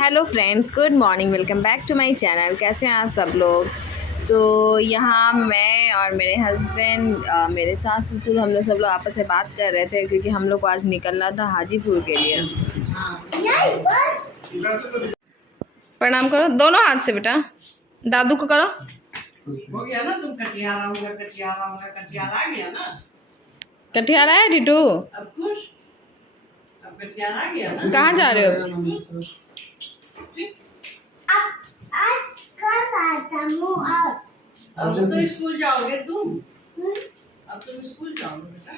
Hello friends, good morning. Welcome back to my channel. कैसे हैं आप सब लोग। तो यहाँ मैं और मेरे हस्बैंड, मेरे सास ससुर, हम लोग सब लोग आपस में बात कर रहे थे क्योंकि हम लोग को आज निकलना था हाजीपुर के लिए। प्रणाम करो दोनों हाथ से बेटा, दादू को करो। हो गया ना, तुम कटियार आऊंगा कटियार आऊंगा, कटियार आ गया ना। कटिहार आया टिटू? अब खुश, अब कटियार आ गया ना। कहाँ जा रहे हो? आज कल आता हूँ। अब तो स्कूल जाओगे तुम। अब तुम स्कूल जाओगे बेटा।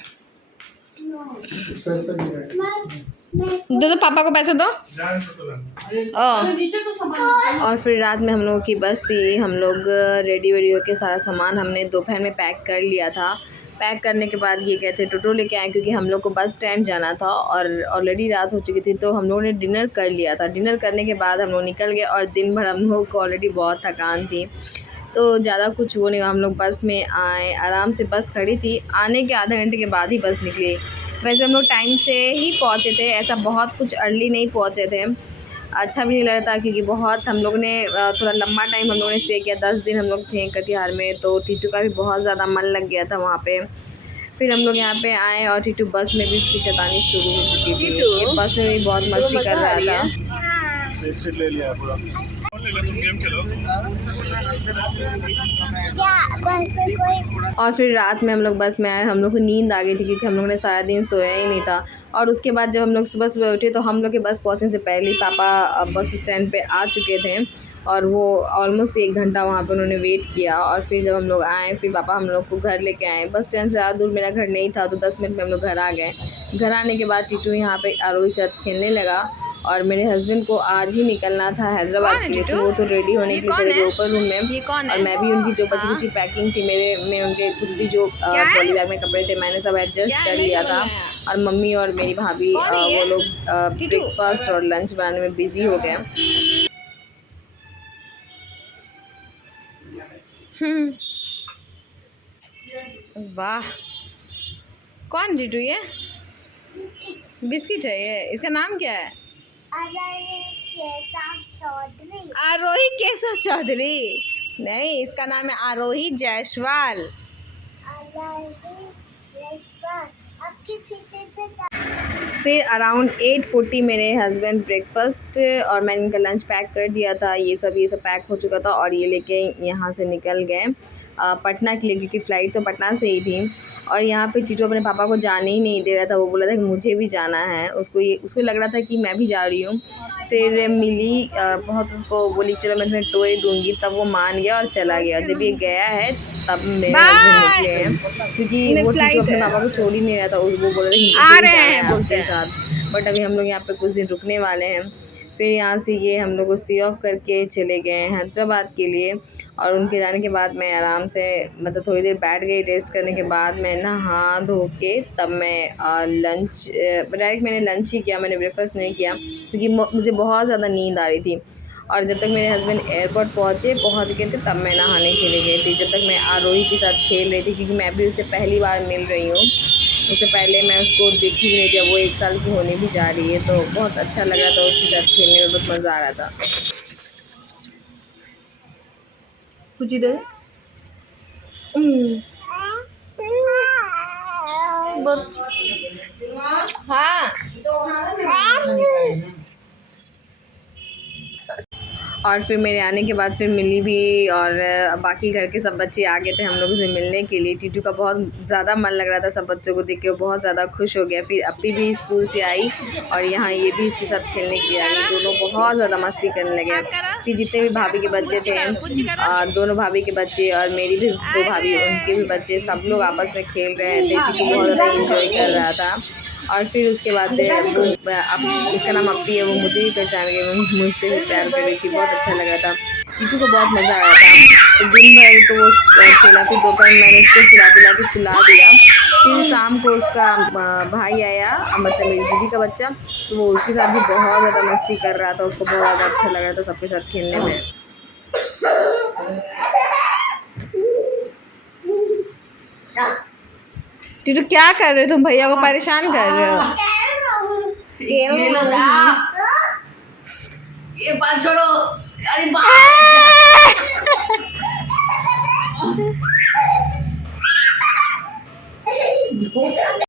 दे दो पापा को पैसे दो। अरे नीचे तो सामान। और फिर रात में हम लोगों की बस थी। हम लोग रेडी वेडी होके सारा सामान हमने दोपहर में पैक कर लिया था। पैक करने के बाद ये कहते टोटो लेके आए क्योंकि हम लोग को बस स्टैंड जाना था और ऑलरेडी रात हो चुकी थी। तो हम लोगों ने डिनर कर लिया था। डिनर करने के बाद हम लोग निकल गए और दिन भर हम लोग को ऑलरेडी बहुत थकान थी, तो ज़्यादा कुछ वो नहीं। हम लोग बस में आए, आराम से बस खड़ी थी। आने के आधे घंटे के बाद ही बस निकली। वैसे हम लोग टाइम से ही पहुँचे थे, ऐसा बहुत कुछ अर्ली नहीं पहुँचे थे। अच्छा भी नहीं लग रहा था क्योंकि बहुत हम लोग ने थोड़ा लंबा टाइम हम लोगों ने स्टे किया। 10 दिन हम लोग थे कटिहार में, तो टीटू का भी बहुत ज़्यादा मन लग गया था वहाँ पे। फिर हम लोग यहाँ पे आए और टीटू बस में भी उसकी शैतानी शुरू हो चुकी थी। ये बस में भी बहुत मस्ती कर रहा था। एक सीट ले लिया पूरा। ले लो, तुम गेम खेलो। और फिर रात में हम लोग बस में आए। हम लोग को नींद आ गई थी क्योंकि हम लोग ने सारा दिन सोया ही नहीं था। और उसके बाद जब हम लोग सुबह सुबह उठे तो हम लोग के बस पहुंचने से पहले ही पापा बस स्टैंड पे आ चुके थे और वो ऑलमोस्ट 1 घंटा वहाँ पे उन्होंने वेट किया। और फिर जब हम लोग आए, फिर पापा हम लोग को घर लेके आए। बस स्टैंड से ज़्यादा दूर मेरा घर नहीं था, तो 10 मिनट में हम लोग घर आ गए। घर आने के बाद टीटू यहाँ पे आरोही के साथ खेलने लगा। और मेरे हस्बैंड को आज ही निकलना था हैदराबाद के लिए, तो वो तो रेडी होने के लिए चले गए ऊपर रूम में। और मैं भी उनकी जो बची कुची पैकिंग थी मेरे में, उनके कुछ भी जो ट्रॉली बैग में कपड़े थे, मैंने सब एडजस्ट कर लिया था। और मम्मी और मेरी भाभी वो लोग ब्रेकफास्ट और लंच बनाने में बिजी हो गए। वाह, कौन टिटू ये? बिस्किट है ये। इसका नाम क्या है? आरोही केशव चौधरी नहीं, इसका नाम है आरोही जायसवाल। फिर अराउंड 8:40 मेरे हस्बैंड ब्रेकफास्ट और मैंने इनका लंच पैक कर दिया था। ये सब पैक हो चुका था और ये लेके यहाँ से निकल गए पटना के लिए, क्योंकि फ़्लाइट तो पटना से ही थी। और यहाँ पे टीटू अपने पापा को जाने ही नहीं दे रहा था। वो बोला था कि मुझे भी जाना है। उसको लग रहा था कि मैं भी जा रही हूँ। फिर मिली बहुत, उसको बोली चलो मैं तुम्हें टोए दूँगी, तब वो मान गया और चला गया। जब ये गया है तब मेरे हस्बैंड निकले हैं, क्योंकि वो टीटू अपने पापा को छोड़ ही नहीं रहा था। वो बोल रहे थे मुझे भी जाना है आपके साथ। बट अभी हम लोग यहाँ पे कुछ दिन रुकने वाले हैं। फिर यहाँ से ये हम लोग को सी ऑफ करके चले गए हैं हैदराबाद के लिए। और उनके जाने के बाद मैं आराम से मतलब थोड़ी देर बैठ गई। टेस्ट करने के बाद मैं नहा धो के तब मैं लंच डायरेक्ट मैंने लंच ही किया। मैंने ब्रेकफास्ट नहीं किया क्योंकि मुझे बहुत ज़्यादा नींद आ रही थी। और जब तक मेरे हस्बैंड एयरपोर्ट पहुँच गए थे तब मैं नहाने के लिए गई थी, जब तक मैं आरोही के साथ खेल रही थी, क्योंकि मैं भी उससे पहली बार मिल रही हूँ। उससे पहले मैं उसको देखी भी नहीं थी। वो 1 साल की होने भी जा रही है, तो बहुत अच्छा लग रहा था उसके साथ खेलने में, बहुत मज़ा आ रहा था। कुछ इधर हाँ। और फिर मेरे आने के बाद फिर मिली भी और बाकी घर के सब बच्चे आ गए थे हम लोगों से मिलने के लिए। टीटू का बहुत ज़्यादा मन लग रहा था सब बच्चों को देख के, वो बहुत ज़्यादा खुश हो गया। फिर अप्पी भी स्कूल से आई और यहाँ ये भी इसके साथ खेलने के लिए आ गई। दोनों बहुत ज़्यादा मस्ती करने लगे। फिर जितने भी भाभी के बच्चे थे, दोनों भाभी के बच्चे और मेरी भी 2 भाभी, उनके भी बच्चे, सब लोग आपस में खेल रहे थे। टीटू बहुत ज़्यादा इंजॉय कर रहा था। और फिर उसके बाद वो उसका नाम अप्पी है, वो मुझे ही पहचान गई, वो मुझसे भी प्यार कर रही थी। बहुत अच्छा लग रहा था। टीटू को बहुत मज़ा आ रहा था। तो दिन भर तो वो खेला। फिर दोपहर में मैंने उसको खिला पिला के सुला दिया। फिर शाम को उसका भाई आया, मतलब मेरी दीदी का बच्चा, तो वो उसके साथ भी बहुत ज़्यादा मस्ती कर रहा था। उसको बहुत ज़्यादा अच्छा लग रहा था सबके साथ खेलने में। टीटू क्या कर रहे हो तुम? भैया को परेशान कर रहे हो। ये बाल छोड़ो, अरे बाल